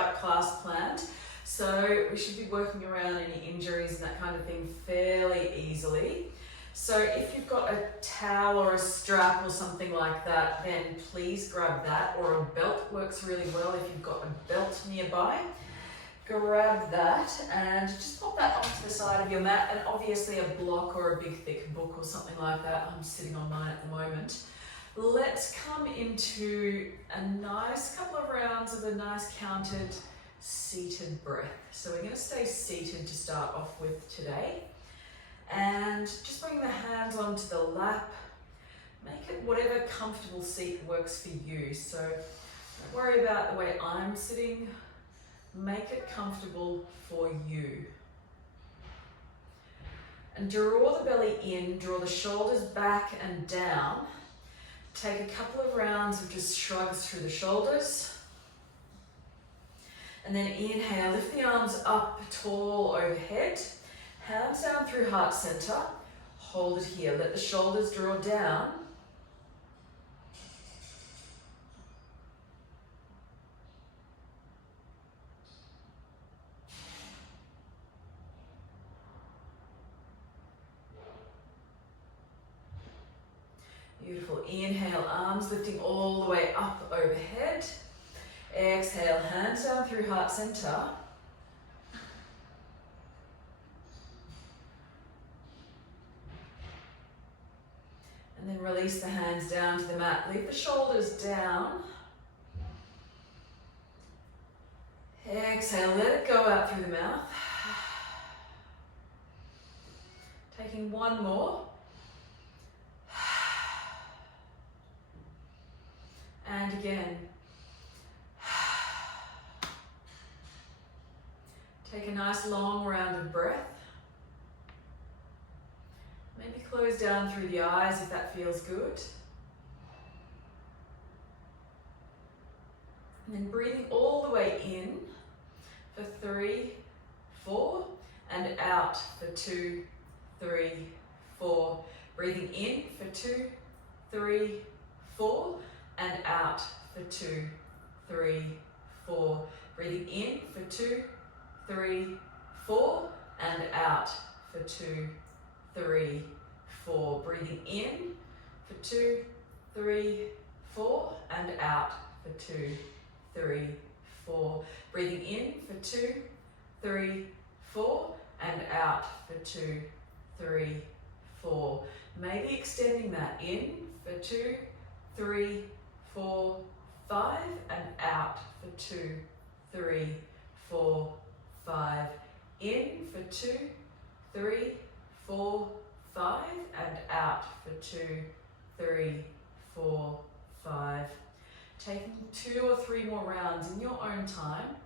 type class planned. So we should be working around any injuries and that kind of thing fairly easily. So if you've got a towel or a strap or something like that, then please grab that, or a belt works really well if you've got a belt nearby. Grab that and just pop that onto the side of your mat, and obviously a block or a big thick book or something like that. I'm sitting on mine at the moment. Let's come into a nice couple of rounds of a nice counted seated breath. So we're going to stay seated to start off with today. And just bring the hands onto the lap. Make it whatever comfortable seat works for you. So don't worry about the way I'm sitting. Make it comfortable for you. And draw the belly in, draw the shoulders back and down. Take a couple of rounds of just shrugs through the shoulders. And then inhale, lift the arms up tall overhead. Hands down through heart center. Hold it here. Let the shoulders draw down. Beautiful. Inhale, arms lifting all the way up overhead. Exhale, hands down through heart center. And then release the hands down to the mat. Leave the shoulders down. Exhale, let it go out through the mouth. Taking one more. And again. Take a nice long round of breath. Maybe close down through the eyes if that feels good. And then breathing all the way in for 3, 4, and out for 2, 3, 4. Breathing in for 2, 3, 4, and out for 2, 3, 4. Breathing in for 2, 3, 4, and out for 2, 3, 4. Breathing in for 2, 3, 4, and out for 2, 3, 4. Breathing in for 2, 3, 4, and out for 2, 3, 4. Maybe extending that in for 2, 3, 4, 5, and out for 2, 3, 4, 5. In for 2, 3, 4, 5, and out for 2, 3, 4, 5. Taking 2 or 3 more rounds in your own time.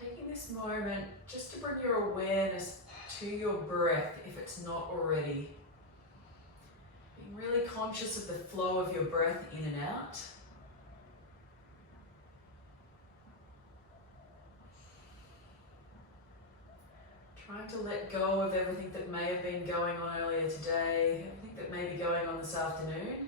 Taking this moment just to bring your awareness to your breath if it's not already. Being really conscious of the flow of your breath in and out. Trying to let go of everything that may have been going on earlier today, everything that may be going on this afternoon.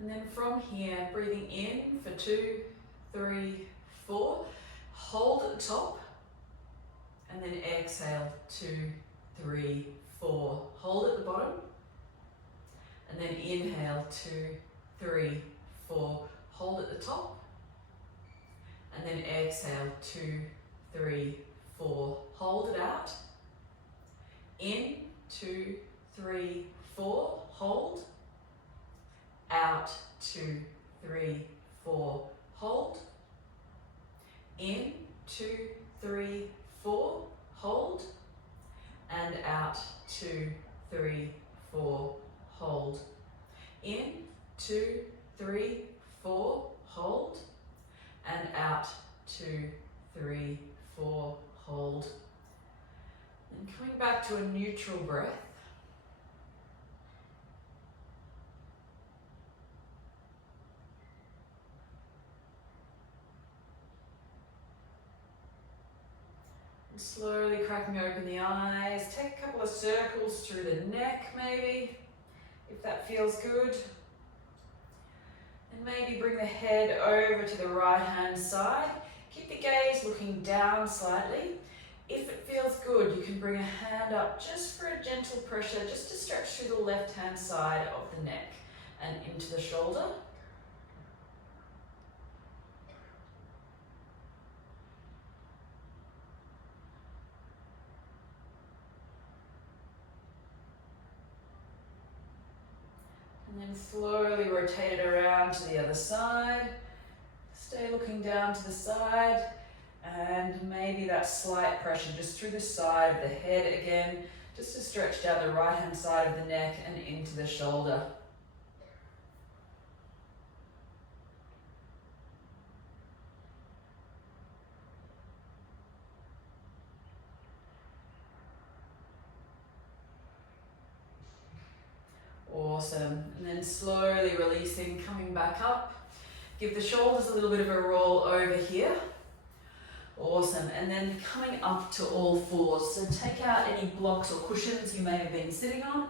And then from here, breathing in for 2, 3, 4. Hold at the top. And then exhale, 2, 3, 4. Hold at the bottom. And then inhale, 2, 3, 4. Hold at the top. And then exhale, 2, 3, 4. Hold it out. In, 2, 3, 4. Hold. Out, 2, 3, 4, hold. In, 2, 3, 4, hold. And out, 2, 3, 4, hold. In, 2, 3, 4, hold. And out, 2, 3, 4, hold. And coming back to a neutral breath. And slowly cracking open the eyes. Take a couple of circles through the neck maybe, if that feels good. And maybe bring the head over to the right hand side. Keep the gaze looking down slightly. If it feels good, you can bring a hand up just for a gentle pressure, just to stretch through the left hand side of the neck and into the shoulder. And then slowly rotate it around to the other side. Stay looking down to the side. And maybe that slight pressure just through the side of the head again, just to stretch down the right hand side of the neck and into the shoulder. Awesome. And then slowly releasing, coming back up. Give the shoulders a little bit of a roll over here. Awesome. And then coming up to all fours. So take out any blocks or cushions you may have been sitting on.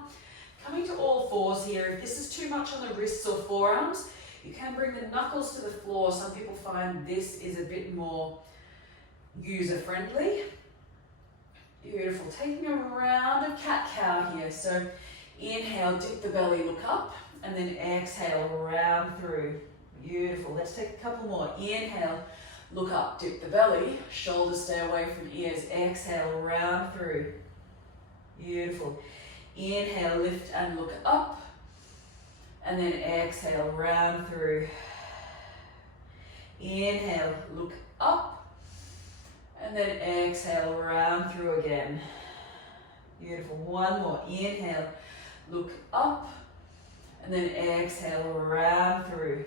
Coming to all fours here. If this is too much on the wrists or forearms, you can bring the knuckles to the floor. Some people find this is a bit more user-friendly. Beautiful. Taking a round of cat-cow here. So inhale, dip the belly, look up, and then exhale, round through. Beautiful. Let's take a couple more. Inhale, look up, dip the belly, shoulders stay away from ears. Exhale, round through. Beautiful. Inhale, lift and look up, and then exhale, round through. Inhale, look up, and then exhale, round through again. Beautiful. One more. Inhale, look up, and then exhale, round through.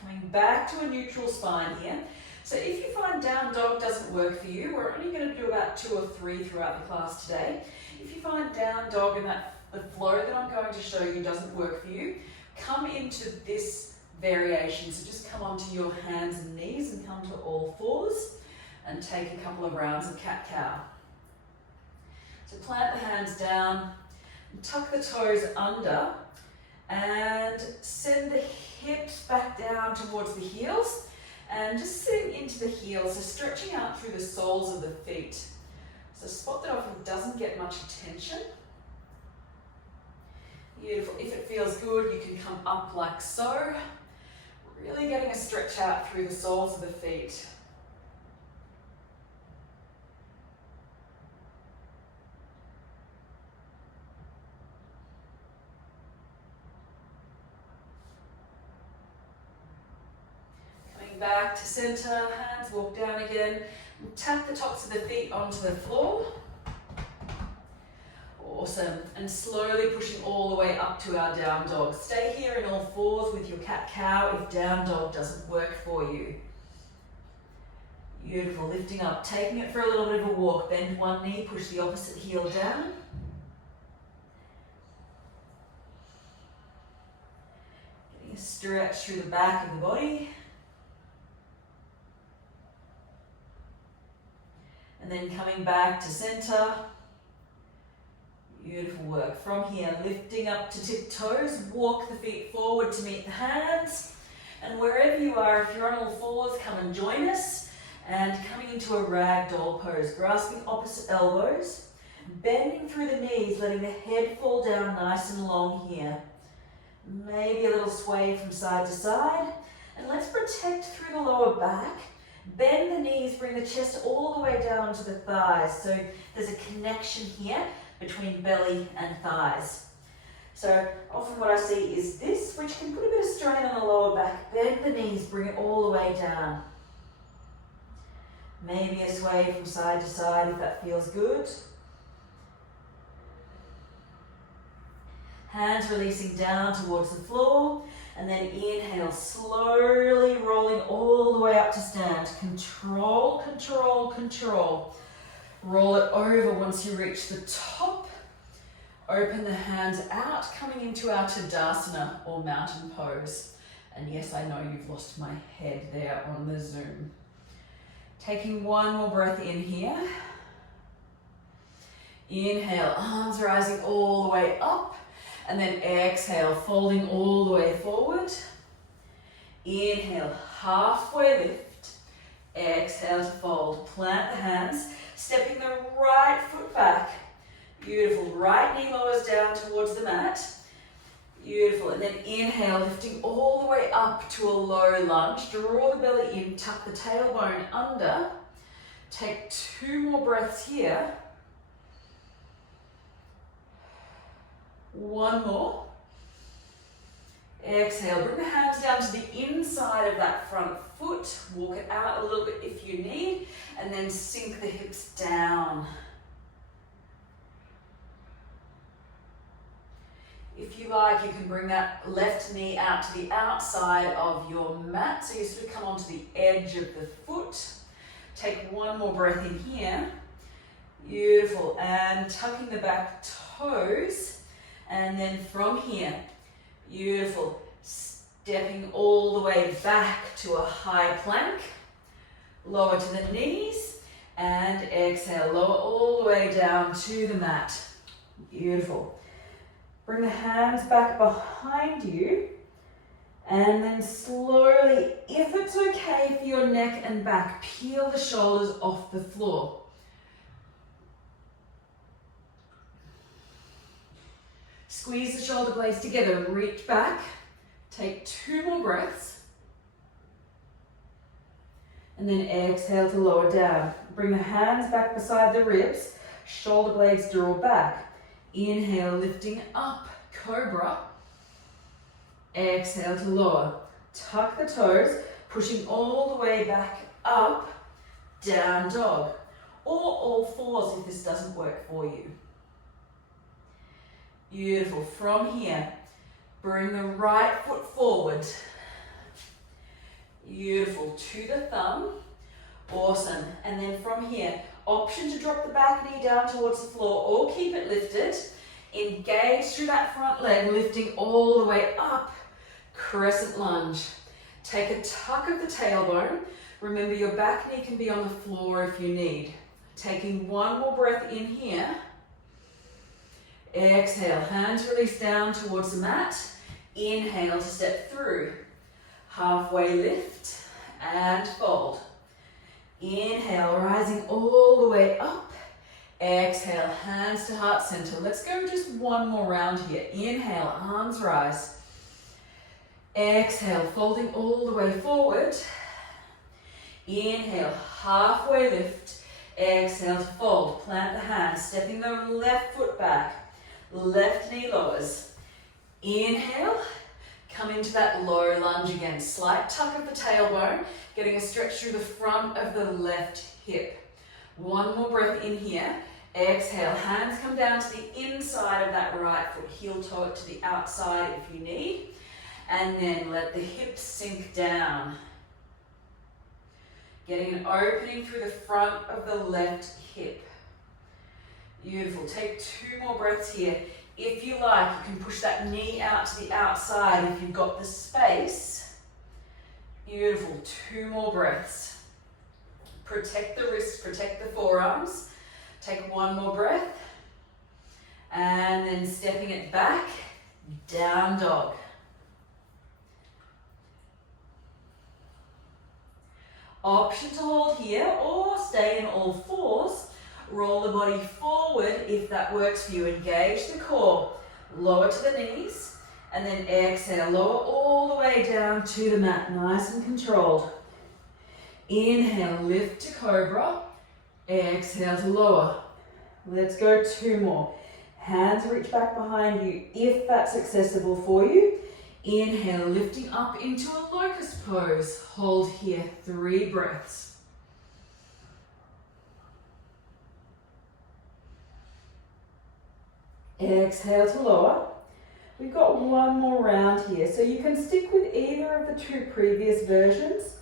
Coming back to a neutral spine here. So if you find down dog doesn't work for you, we're only going to do about 2 or 3 throughout the class today. If you find down dog and the flow that I'm going to show you doesn't work for you, come into this variation. So just come onto your hands and knees and come to all fours and take a couple of rounds of cat-cow. So plant the hands down, tuck the toes under, and send the hips back down towards the heels, and just sitting into the heels, so stretching out through the soles of the feet. So spot that often doesn't get much attention. Beautiful. If it feels good, you can come up like so, really getting a stretch out through the soles of the feet. Back to center, hands walk down again. Tap the tops of the feet onto the floor. Awesome. And slowly pushing all the way up to our down dog. Stay here in all fours with your cat-cow if down dog doesn't work for you. Beautiful. Lifting up, taking it for a little bit of a walk. Bend one knee, push the opposite heel down. Getting a stretch through the back of the body. And then coming back to center. Beautiful work. From here, lifting up to tiptoes, walk the feet forward to meet the hands. And wherever you are, if you're on all fours, come and join us. And coming into a ragdoll pose, grasping opposite elbows, bending through the knees, letting the head fall down nice and long here. Maybe a little sway from side to side. And let's protect through the lower back. Bend the knees, bring the chest all the way down to the thighs. So there's a connection here between belly and thighs. So often what I see is this, which can put a bit of strain on the lower back. Bend the knees, bring it all the way down. Maybe a sway from side to side if that feels good. Hands releasing down towards the floor. And then inhale, slowly rolling all the way up to stand. Control, control, control. Roll it over once you reach the top. Open the hands out, coming into our Tadasana or mountain pose. And yes, I know you've lost my head there on the Zoom. Taking one more breath in here. Inhale, arms rising all the way up. And then exhale, folding all the way forward. Inhale, halfway lift. Exhale to fold. Plant the hands, stepping the right foot back. Beautiful. Right knee lowers down towards the mat. Beautiful. And then inhale, lifting all the way up to a low lunge. Draw the belly in, tuck the tailbone under. Take 2 more breaths here. 1 more. Exhale, bring the hands down to the inside of that front foot. Walk it out a little bit if you need, and then sink the hips down. If you like, you can bring that left knee out to the outside of your mat, so you sort of come onto the edge of the foot. Take 1 more breath in here. Beautiful, and tucking the back toes. And then from here, beautiful, stepping all the way back to a high plank, lower to the knees, and exhale, lower all the way down to the mat. Beautiful. Bring the hands back behind you, and then slowly, if it's okay for your neck and back, peel the shoulders off the floor. Squeeze the shoulder blades together, reach back, take 2 more breaths, and then exhale to lower down. Bring the hands back beside the ribs, shoulder blades draw back. Inhale, lifting up, cobra. Exhale to lower. Tuck the toes, pushing all the way back up, down dog, or all fours if this doesn't work for you. Beautiful. From here, bring the right foot forward. Beautiful. To the thumb. Awesome. And then from here, option to drop the back knee down towards the floor or keep it lifted. Engage through that front leg, lifting all the way up. Crescent lunge. Take a tuck of the tailbone. Remember, your back knee can be on the floor if you need. Taking 1 more breath in here. Exhale, hands release down towards the mat. Inhale to step through. Halfway lift and fold. Inhale, rising all the way up. Exhale, hands to heart center. Let's go just 1 more round here. Inhale, arms rise. Exhale, folding all the way forward. Inhale, halfway lift. Exhale to fold. Plant the hands, stepping the left foot back. Left knee lowers. Inhale, come into that low lunge again. Slight tuck of the tailbone, getting a stretch through the front of the left hip. 1 more breath in here. Exhale, hands come down to the inside of that right foot. Heel toe it to the outside if you need. And then let the hips sink down. Getting an opening through the front of the left hip. Beautiful. Take 2 more breaths here. If you like, you can push that knee out to the outside if you've got the space. Beautiful. 2 more breaths. Protect the wrists, protect the forearms. Take 1 more breath. And then stepping it back, down dog. Option to hold here or stay in all fours. Roll the body forward if that works for you. Engage the core. Lower to the knees. And then exhale. Lower all the way down to the mat. Nice and controlled. Inhale. Lift to cobra. Exhale to lower. Let's go 2 more. Hands reach back behind you if that's accessible for you. Inhale, lifting up into a locust pose. Hold here, 3 breaths. Exhale to lower. We've got one more round here, so you can stick with either of the 2 previous versions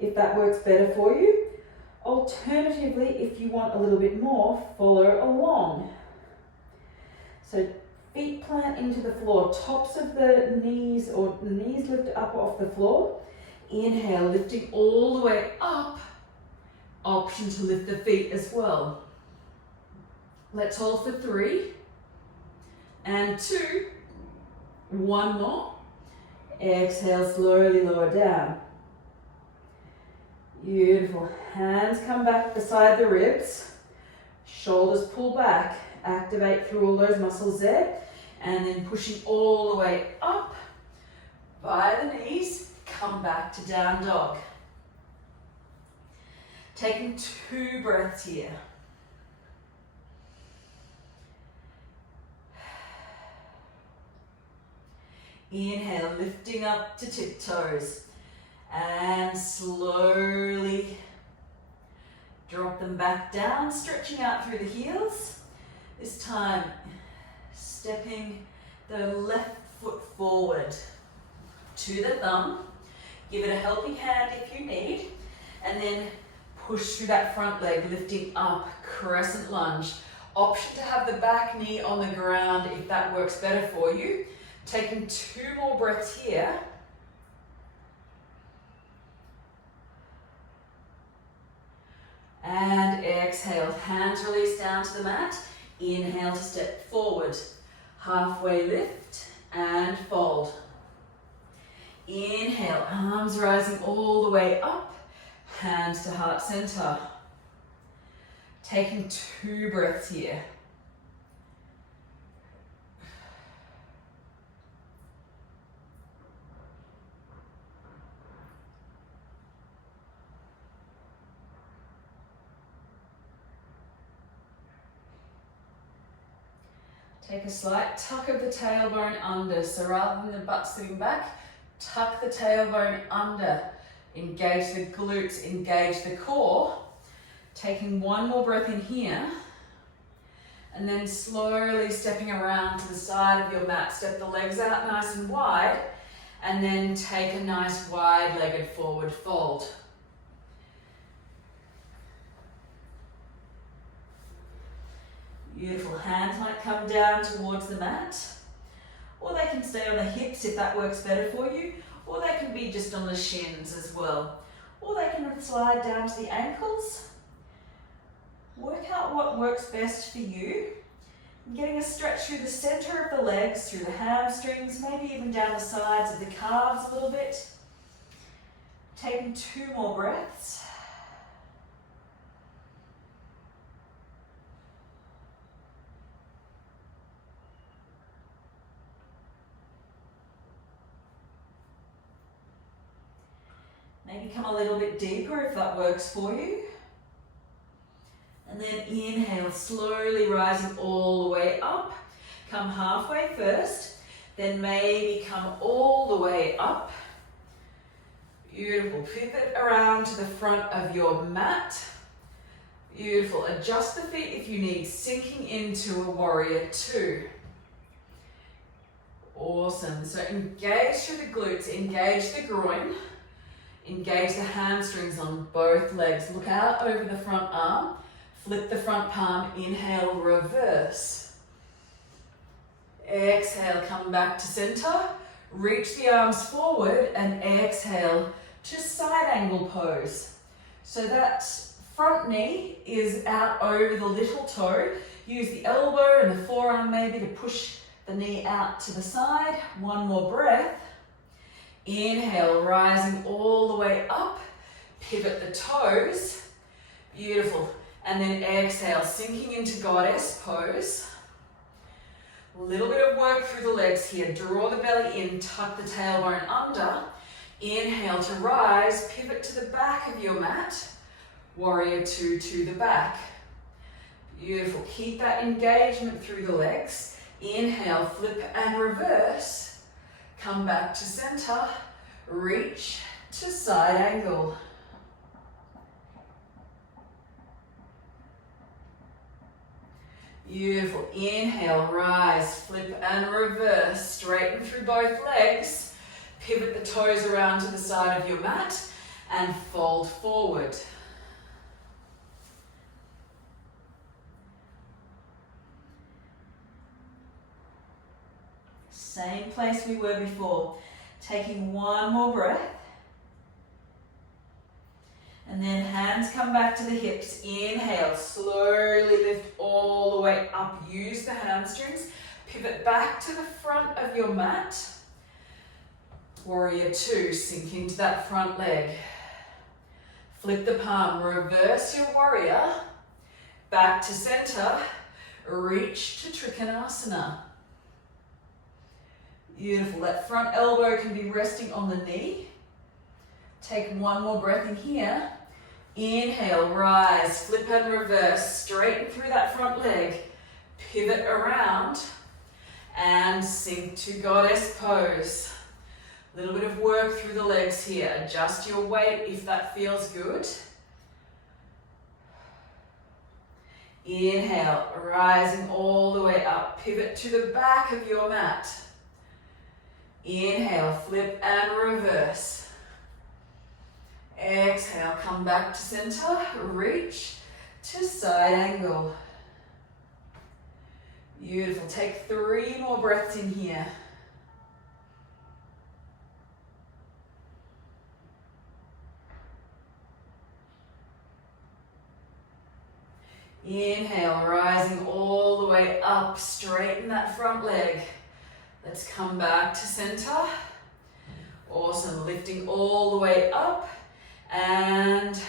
if that works better for you. Alternatively, if you want a little bit more, follow along. So feet plant into the floor, tops of the knees or knees lift up off the floor. Inhale, lifting all the way up. Option to lift the feet as well. Let's hold for 3 and 2. One more. Exhale, slowly lower down. Beautiful. Hands come back beside the ribs. Shoulders pull back. Activate through all those muscles there. And then pushing all the way up by the knees. Come back to down dog. Taking 2 breaths here. Inhale, lifting up to tiptoes. And slowly drop them back down, stretching out through the heels. This time, stepping the left foot forward to the thumb. Give it a helping hand if you need. And then push through that front leg, lifting up, crescent lunge. Option to have the back knee on the ground if that works better for you. Taking 2 more breaths here. And exhale, hands release down to the mat. Inhale to step forward. Halfway lift and fold. Inhale, arms rising all the way up. Hands to heart center. Taking 2 breaths here. Take a slight tuck of the tailbone under. So rather than the butt sitting back, tuck the tailbone under. Engage the glutes, engage the core. Taking 1 more breath in here. And then slowly stepping around to the side of your mat. Step the legs out nice and wide. And then take a nice wide-legged forward fold. Beautiful. Hands might come down towards the mat, or they can stay on the hips if that works better for you, or they can be just on the shins as well, or they can slide down to the ankles. Work out what works best for you. Getting a stretch through the center of the legs, through the hamstrings, maybe even down the sides of the calves a little bit. Taking 2 more breaths. Maybe come a little bit deeper if that works for you. And then inhale, slowly rising all the way up. Come halfway first, then maybe come all the way up. Beautiful. Pivot around to the front of your mat. Beautiful. Adjust the feet if you need, sinking into a warrior 2. Awesome. So engage through the glutes, engage the groin. Engage the hamstrings on both legs. Look out over the front arm. Flip the front palm. Inhale, reverse. Exhale, come back to center. Reach the arms forward and exhale to side angle pose. So that front knee is out over the little toe. Use the elbow and the forearm maybe to push the knee out to the side. 1 more breath. Inhale, rising all the way up. Pivot the toes. Beautiful. And then exhale, sinking into goddess pose. A little bit of work through the legs here. Draw the belly in, tuck the tailbone under. Inhale to rise, pivot to the back of your mat. Warrior 2 to the back. Beautiful. Keep that engagement through the legs. Inhale, flip and reverse. Come back to center. Reach to side angle. Beautiful. Inhale, rise, flip and reverse. Straighten through both legs. Pivot the toes around to the side of your mat and fold forward. Same place we were before. Taking one more breath. And then hands come back to the hips. Inhale, slowly lift all the way up. Use the hamstrings. Pivot back to the front of your mat. Warrior two, sink into that front leg. Flip the palm, reverse your warrior. Back to center. Reach to Trikonasana. Beautiful. That front elbow can be resting on the knee. Take one more breath in here. Inhale, rise, flip and reverse. Straighten through that front leg. Pivot around and sink to goddess pose. A little bit of work through the legs here. Adjust your weight if that feels good. Inhale, rising all the way up. Pivot to the back of your mat. Inhale, flip and reverse. Exhale, come back to center. Reach to side angle. Beautiful. Take 3 more breaths in here. Inhale, rising all the way up. Straighten that front leg. Let's come back to center. Awesome. Lifting all the way up and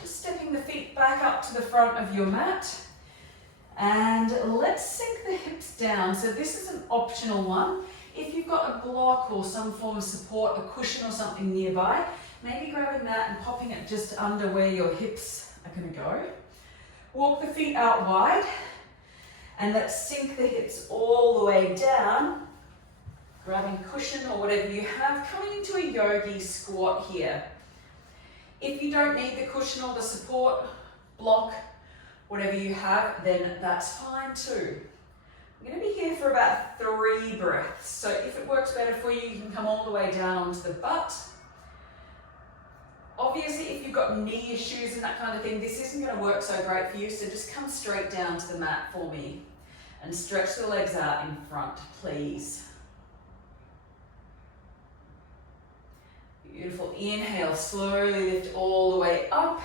just stepping the feet back up to the front of your mat. And let's sink the hips down. So this is an optional one. If you've got a block or some form of support, a cushion or something nearby, maybe grabbing that and popping it just under where your hips are going to go. Walk the feet out wide and let's sink the hips all the way down. Grabbing cushion or whatever you have, coming into a yogi squat here. If you don't need the cushion or the support, block, whatever you have, then that's fine too. I'm going to be here for about 3 breaths. So if it works better for you, you can come all the way down onto the butt. Obviously, if you've got knee issues and that kind of thing, this isn't going to work so great for you. So just come straight down to the mat for me and stretch the legs out in front, please. Beautiful. Inhale, slowly lift all the way up.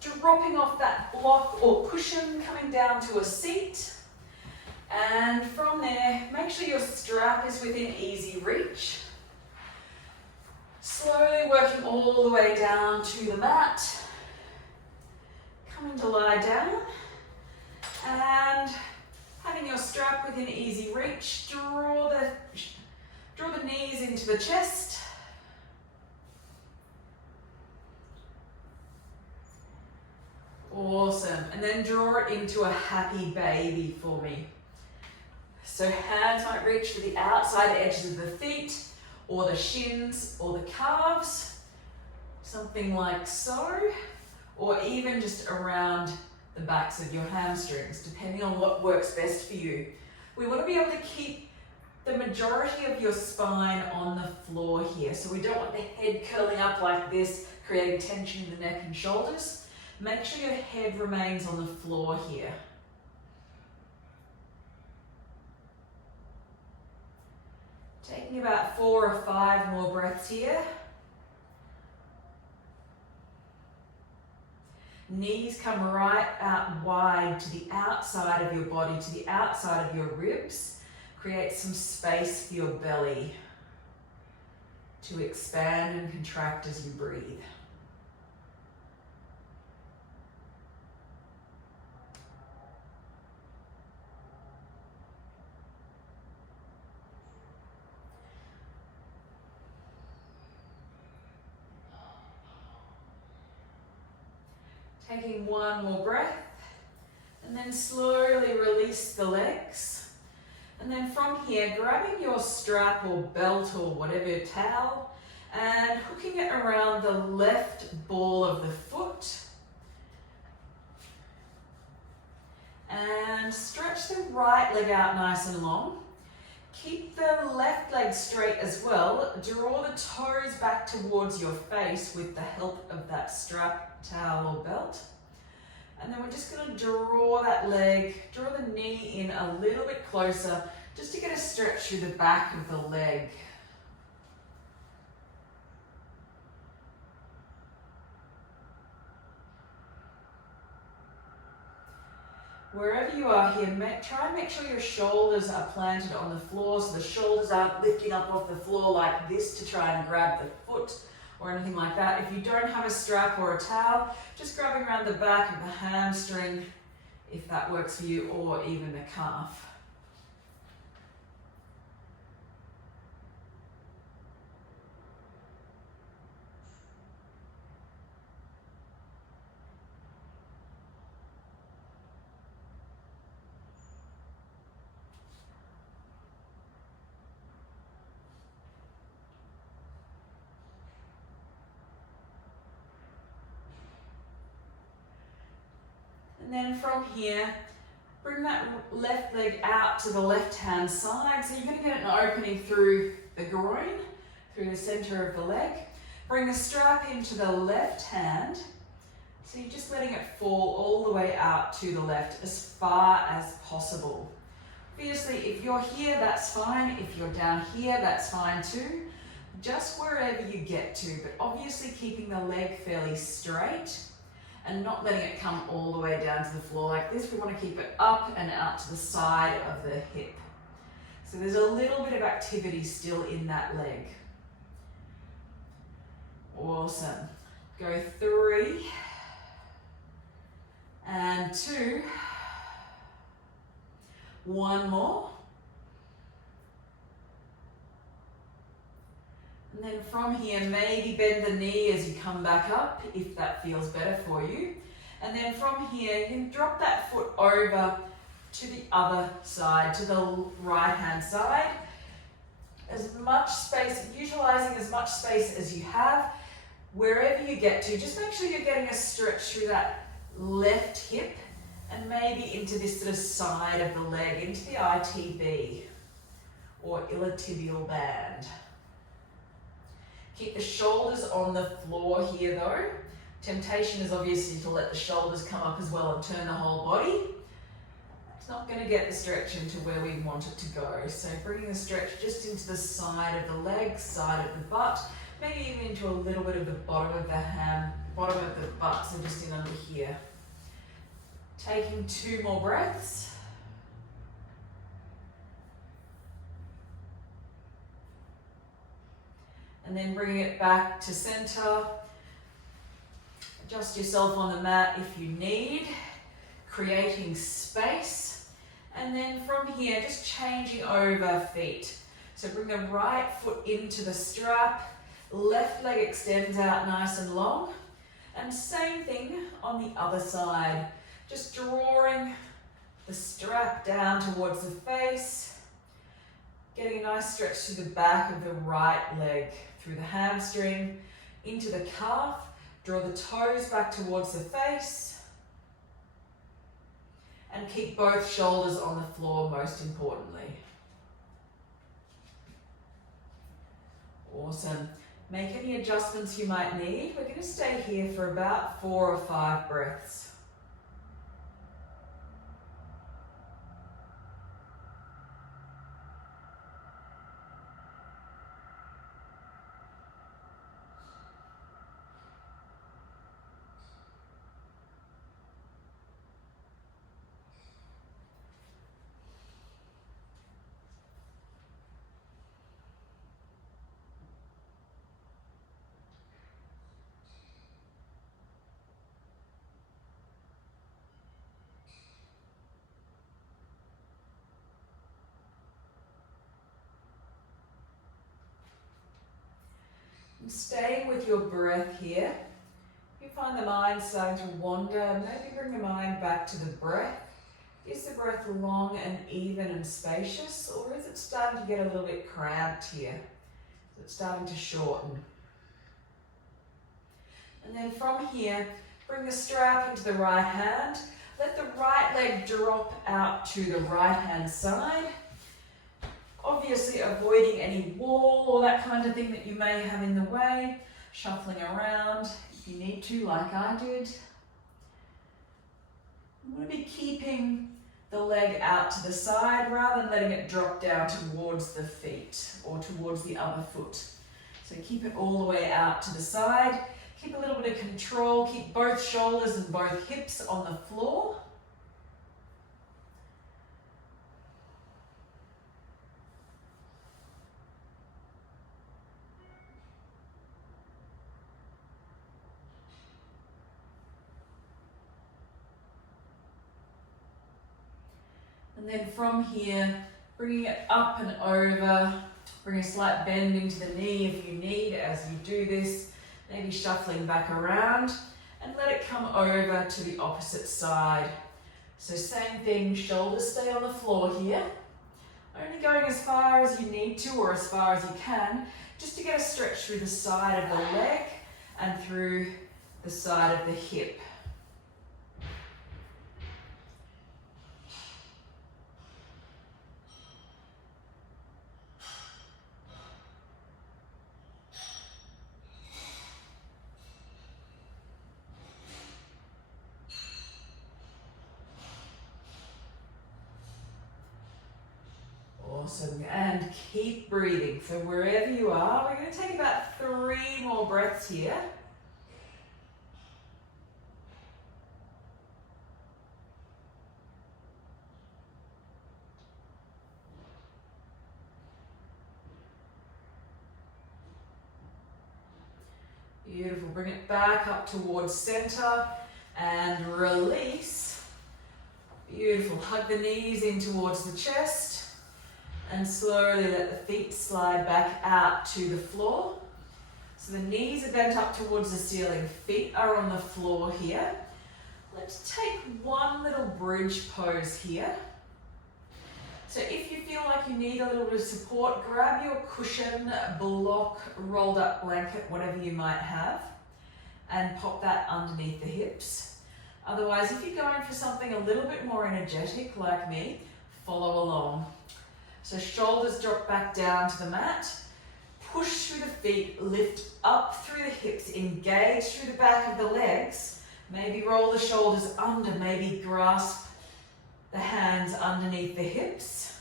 Dropping off that block or cushion, coming down to a seat. And from there, make sure your strap is within easy reach. Slowly working all the way down to the mat. Coming to lie down. And having your strap within easy reach, draw the knees into the chest. Awesome. And then draw it into a happy baby for me. So hands might reach for the outside edges of the feet or the shins or the calves. Something like so. Or even just around the backs of your hamstrings, depending on what works best for you. We want to be able to keep the majority of your spine on the floor here. So we don't want the head curling up like this, creating tension in the neck and shoulders. Make sure your head remains on the floor here. Taking about 4 or 5 more breaths here. Knees come right out wide to the outside of your body, to the outside of your ribs. Create some space for your belly to expand and contract as you breathe. Taking one more breath And then slowly release the legs. And then from here, grabbing your strap or belt or whatever towel and hooking it around the left ball of the foot. And stretch the right leg out nice and long. Keep the left leg straight as well. Draw the toes back towards your face with the help of that strap, towel or belt. And then we're just going to draw that leg, draw the knee in a little bit closer just to get a stretch through the back of the leg. Wherever you are here, try and make sure your shoulders are planted on the floor so the shoulders aren't lifting up off the floor like this to try and grab the foot or anything like that. If you don't have a strap or a towel, just grabbing around the back of the hamstring if that works for you, or even the calf. And then from here, bring that left leg out to the left-hand side. So you're going to get an opening through the groin, through the center of the leg. Bring the strap into the left hand. So you're just letting it fall all the way out to the left as far as possible. Obviously, if you're here, that's fine. If you're down here, that's fine too. Just wherever you get to, but obviously keeping the leg fairly straight and not letting it come all the way down to the floor like this. We want to keep it up and out to the side of the hip. So there's a little bit of activity still in that leg. Awesome. Go 3 and 2. 1 more. And then from here, maybe bend the knee as you come back up, if that feels better for you. And then from here, you can drop that foot over to the other side, to the right-hand side. As much space, utilizing as much space as you have. Wherever you get to, just make sure you're getting a stretch through that left hip and maybe into this sort of side of the leg, into the ITB or iliotibial band. Keep the shoulders on the floor here though. Temptation is obviously to let the shoulders come up as well and turn the whole body. It's not going to get the stretch into where we want it to go. So bringing the stretch just into the side of the leg, side of the butt, maybe even into a little bit of the bottom of the ham, bottom of the butt, so just in under here. Taking 2 more breaths. And then bringing it back to center. Adjust yourself on the mat if you need. Creating space. And then from here, just changing over feet. So bring the right foot into the strap. Left leg extends out nice and long. And same thing on the other side. Just drawing the strap down towards the face. Getting a nice stretch through the back of the right leg, through the hamstring, into the calf. Draw the toes back towards the face. And keep both shoulders on the floor, most importantly. Awesome. Make any adjustments you might need. We're going to stay here for about 4 or 5 breaths. Staying with your breath here. If you find the mind starting to wander, maybe bring the mind back to the breath. Is the breath long and even and spacious, or is it starting to get a little bit cramped here? Is it starting to shorten? And then from here, bring the strap into the right hand. Let the right leg drop out to the right hand side. Obviously avoiding any wall or that kind of thing that you may have in the way. Shuffling around if you need to, like I did. I'm going to be keeping the leg out to the side rather than letting it drop down towards the feet or towards the other foot. So keep it all the way out to the side. Keep a little bit of control. Keep both shoulders and both hips on the floor. And then from here, bringing it up and over, bring a slight bend into the knee if you need as you do this, maybe shuffling back around, and let it come over to the opposite side. So same thing, shoulders stay on the floor here, only going as far as you need to or as far as you can, just to get a stretch through the side of the leg and through the side of the hip. Awesome, and keep breathing. So wherever you are, we're going to take about 3 more breaths here. Beautiful, bring it back up towards center and release. Beautiful, hug the knees in towards the chest. And slowly let the feet slide back out to the floor. So the knees are bent up towards the ceiling, feet are on the floor here. Let's take one little bridge pose here. So if you feel like you need a little bit of support, grab your cushion, block, rolled up blanket, whatever you might have, and pop that underneath the hips. Otherwise, if you're going for something a little bit more energetic like me, follow along. So shoulders drop back down to the mat, push through the feet, lift up through the hips, engage through the back of the legs, maybe roll the shoulders under, maybe grasp the hands underneath the hips.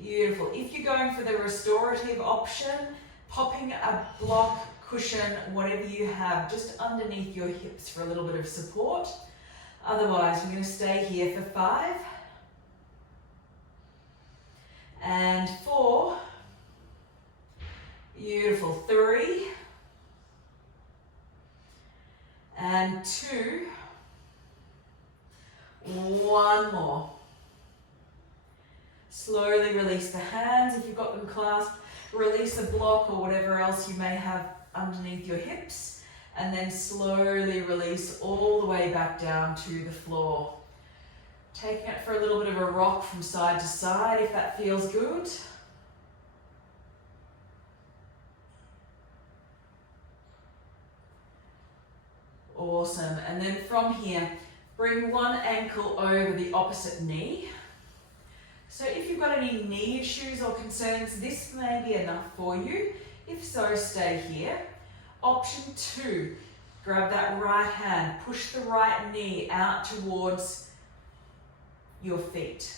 Beautiful. If you're going for the restorative option, popping a block, cushion, whatever you have, just underneath your hips for a little bit of support. Otherwise, we're going to stay here for 5. And 4, beautiful, 3, and 2, 1 more. Slowly release the hands if you've got them clasped, release a block or whatever else you may have underneath your hips, and then slowly release all the way back down to the floor. Taking it for a little bit of a rock from side to side if that feels good. Awesome. And then from here, bring one ankle over the opposite knee. So if you've got any knee issues or concerns, this may be enough for you. If so, stay here. Option 2, grab that right hand, push the right knee out towards your feet.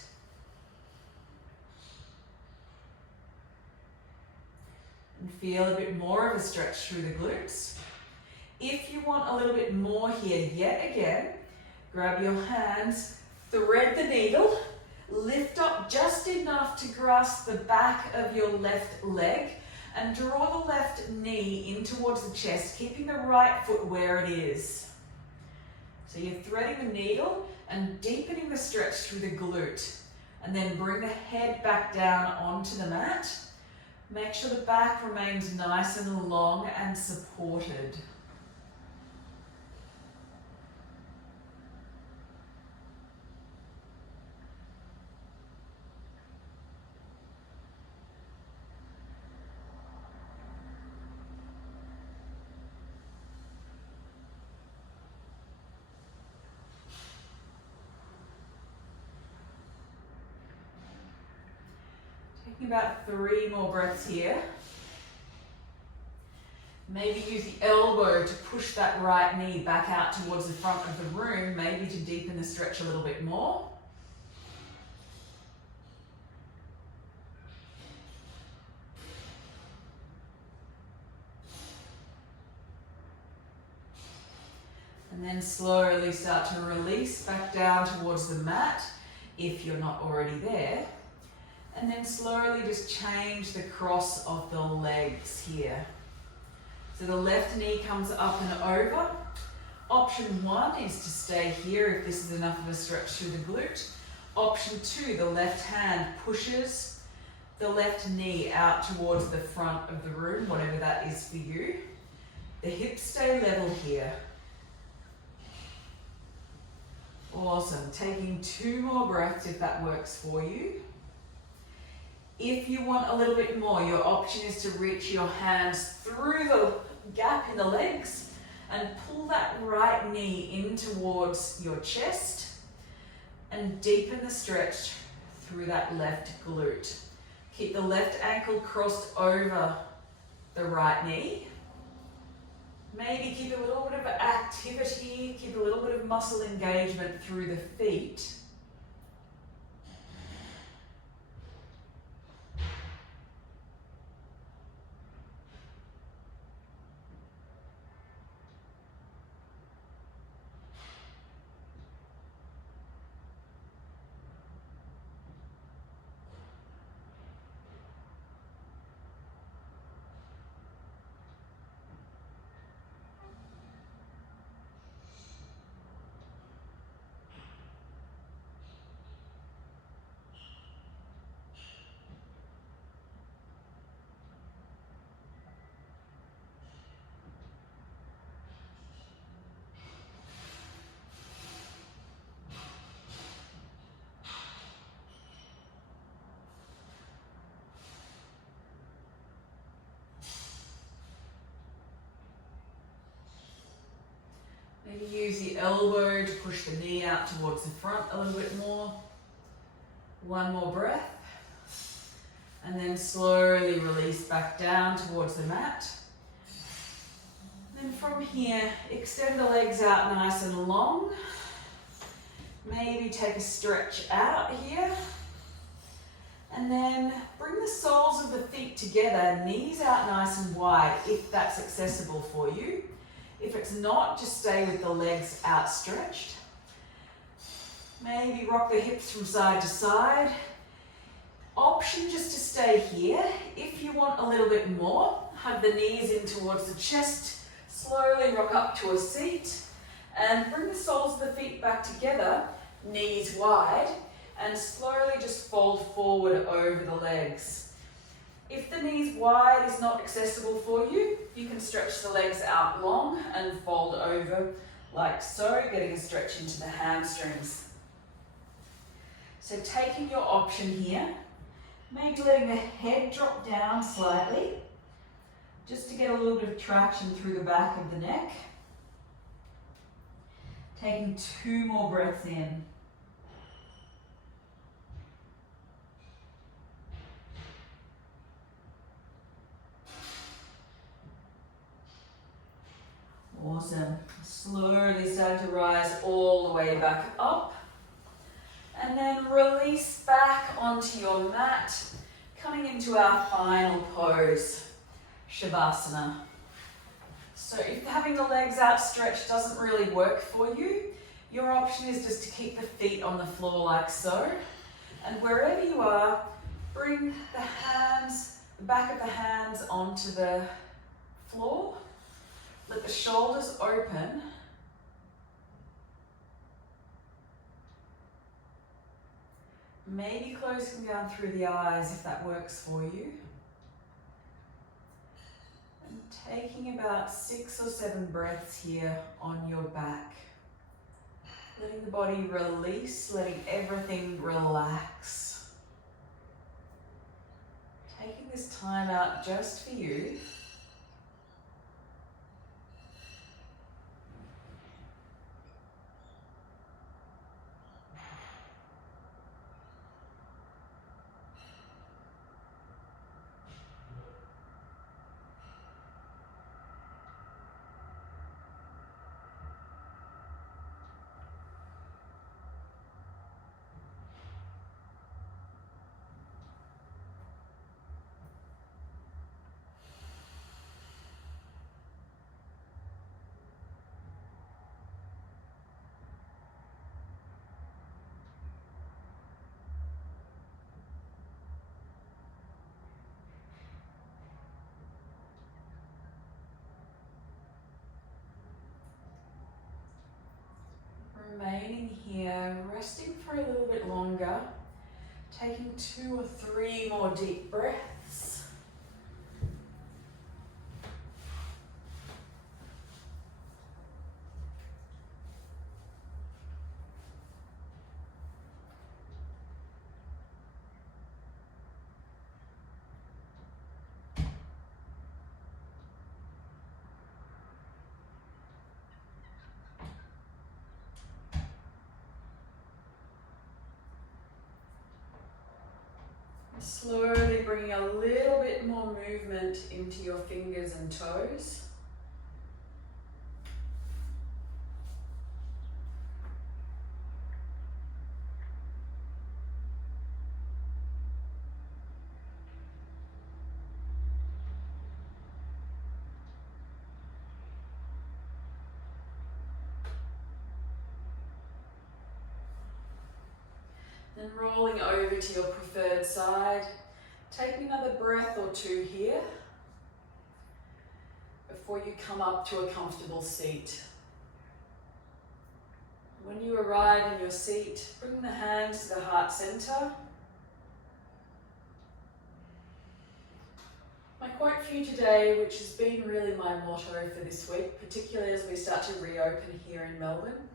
And feel a bit more of a stretch through the glutes. If you want a little bit more here, yet again, grab your hands, thread the needle, lift up just enough to grasp the back of your left leg and draw the left knee in towards the chest, keeping the right foot where it is. So you're threading the needle and deepening the stretch through the glute. And then bring the head back down onto the mat. Make sure the back remains nice and long and supported. About 3 more breaths here. Maybe use the elbow to push that right knee back out towards the front of the room, maybe to deepen the stretch a little bit more. And then slowly start to release back down towards the mat if you're not already there. And then slowly just change the cross of the legs here. So the left knee comes up and over. Option 1 is to stay here if this is enough of a stretch through the glute. Option 2, the left hand pushes the left knee out towards the front of the room, whatever that is for you. The hips stay level here. Awesome. Taking 2 more breaths if that works for you. If you want a little bit more, your option is to reach your hands through the gap in the legs and pull that right knee in towards your chest and deepen the stretch through that left glute. Keep the left ankle crossed over the right knee. Maybe keep a little bit of activity, keep a little bit of muscle engagement through the feet. Maybe use the elbow to push the knee out towards the front a little bit more. 1 more breath. And then slowly release back down towards the mat. Then from here, extend the legs out nice and long. Maybe take a stretch out here. And then bring the soles of the feet together, knees out nice and wide if that's accessible for you. If it's not, just stay with the legs outstretched. Maybe rock the hips from side to side. Option just to stay here. If you want a little bit more, hug the knees in towards the chest. Slowly rock up to a seat and bring the soles of the feet back together, knees wide, and slowly just fold forward over the legs. If the knees wide is not accessible for you, you can stretch the legs out long and fold over like so, getting a stretch into the hamstrings. So taking your option here, maybe letting the head drop down slightly, just to get a little bit of traction through the back of the neck. Taking 2 more breaths in. Awesome. Slowly start to rise all the way back up. And then release back onto your mat, coming into our final pose, Shavasana. So if having the legs outstretched doesn't really work for you, your option is just to keep the feet on the floor like so. And wherever you are, bring the hands, the back of the hands onto the floor. Let the shoulders open. Maybe closing down through the eyes if that works for you. And taking about 6 or 7 breaths here on your back. Letting the body release, letting everything relax. Taking this time out just for you. remaining here, resting for a little bit longer, taking 2 or 3 more deep breaths. Slowly bringing a little bit more movement into your fingers and toes. Then rolling over to your preferred side. Take another breath or 2 here before you come up to a comfortable seat. When you arrive in your seat, bring the hands to the heart center. My quote for you today, which has been really my motto for this week, particularly as we start to reopen here in Melbourne.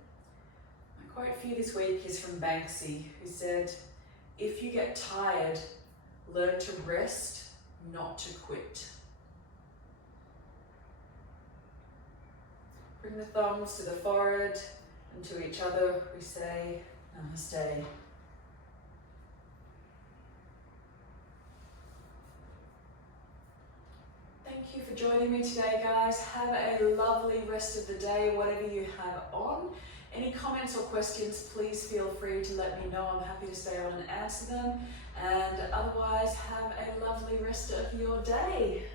My quote for you this week is from Banksy, who said, "If you get tired, learn to rest, not to quit." Bring the thumbs to the forehead and to each other we say Namaste. Thank you for joining me today, guys. Have a lovely rest of the day, whatever you have on. Any comments or questions, please feel free to let me know. I'm happy to stay on and answer them. And otherwise, have a lovely rest of your day.